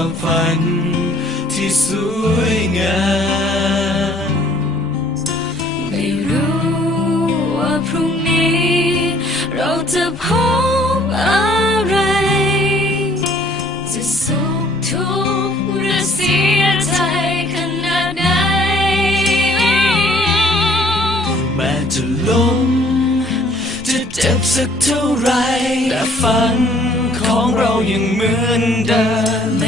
ความฝันที่สวยงามไม่รู้ว่าพรุ่งนี้ เราจะพบอะไร จะสุขทุกข์หรือเสียใจขนาดไหนแม้จะล้มจะเจ็บสักเท่าไร แต่ฝันของเรายังเหมือนเดิม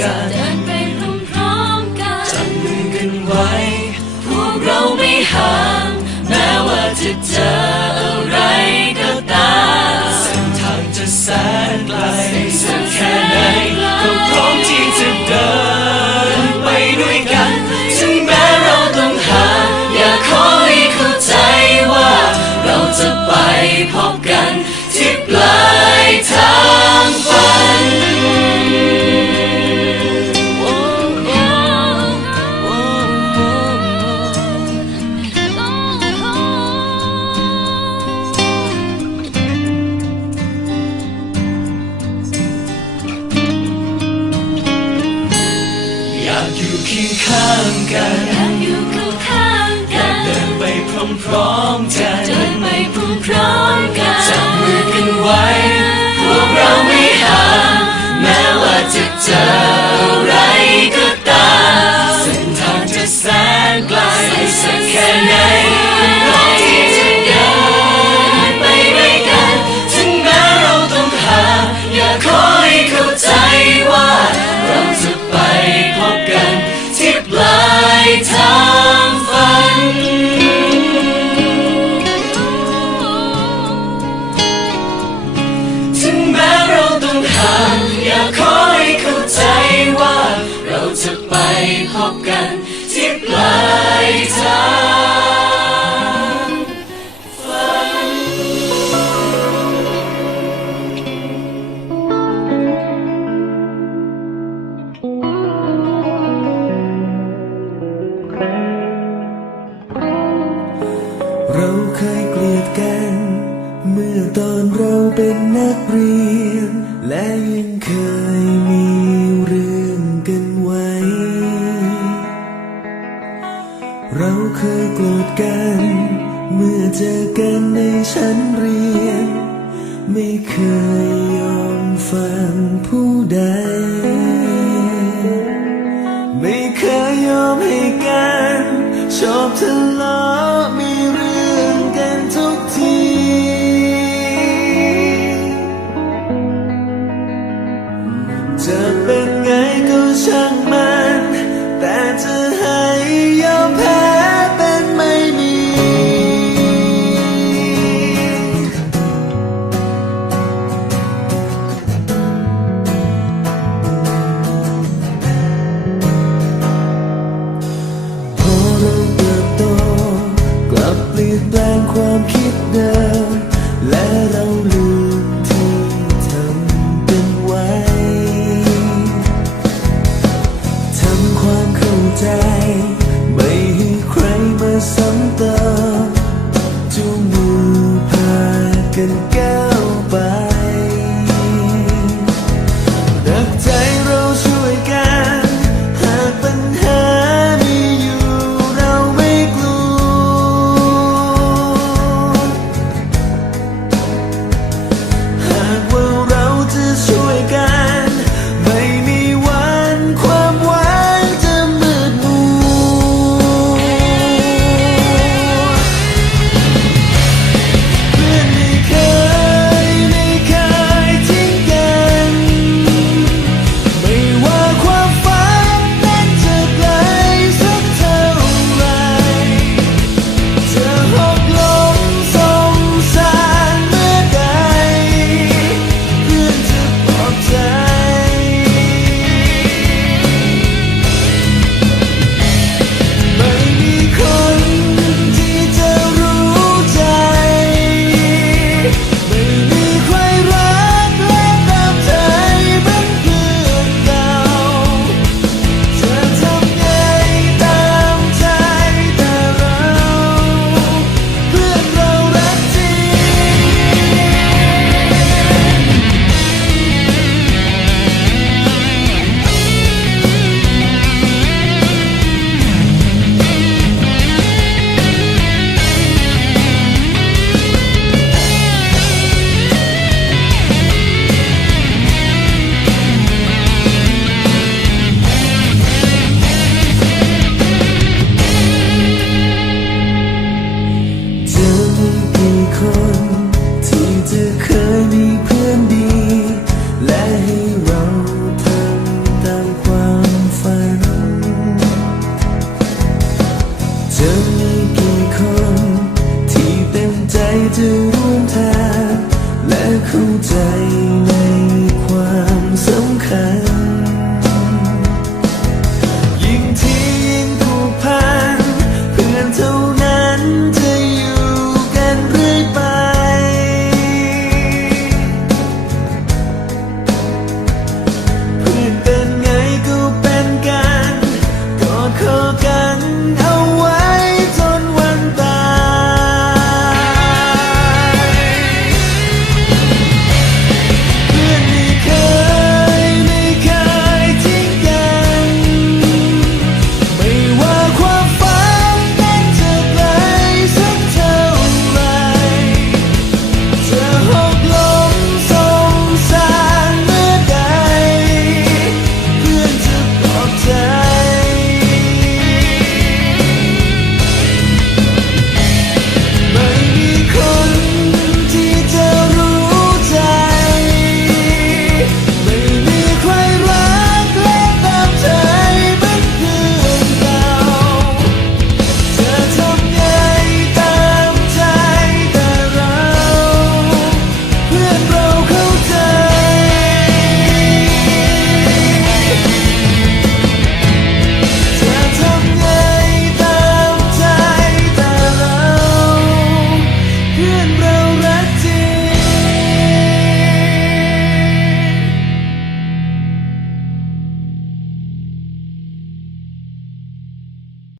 กันเดินไปพร้อมๆกันจับมือกันไว้ พวกเราไม่ห่าง เคียงข้างกันอยากอยู่ข้างๆกันเดินไปพร้อมๆกันเดินไปพร้อมๆกันจับมือกันไว้พวกเราไม่ห่างแม้ว่าจะเจออะไรก็ตามเส้นทางจะแสน พบกันที่ปลายทางฝัน เราเคยเกลียดกัน เมื่อตอนเราเป็นนักเรียน เจอกันในชั้นเรียน ไม่เคยยอมฟังผู้ใด ไม่เคยยอมให้กันชอบทะเลาะมีเรื่องกันทุกที จะเป็นไงก็ช่างมัน ความคิดเดิม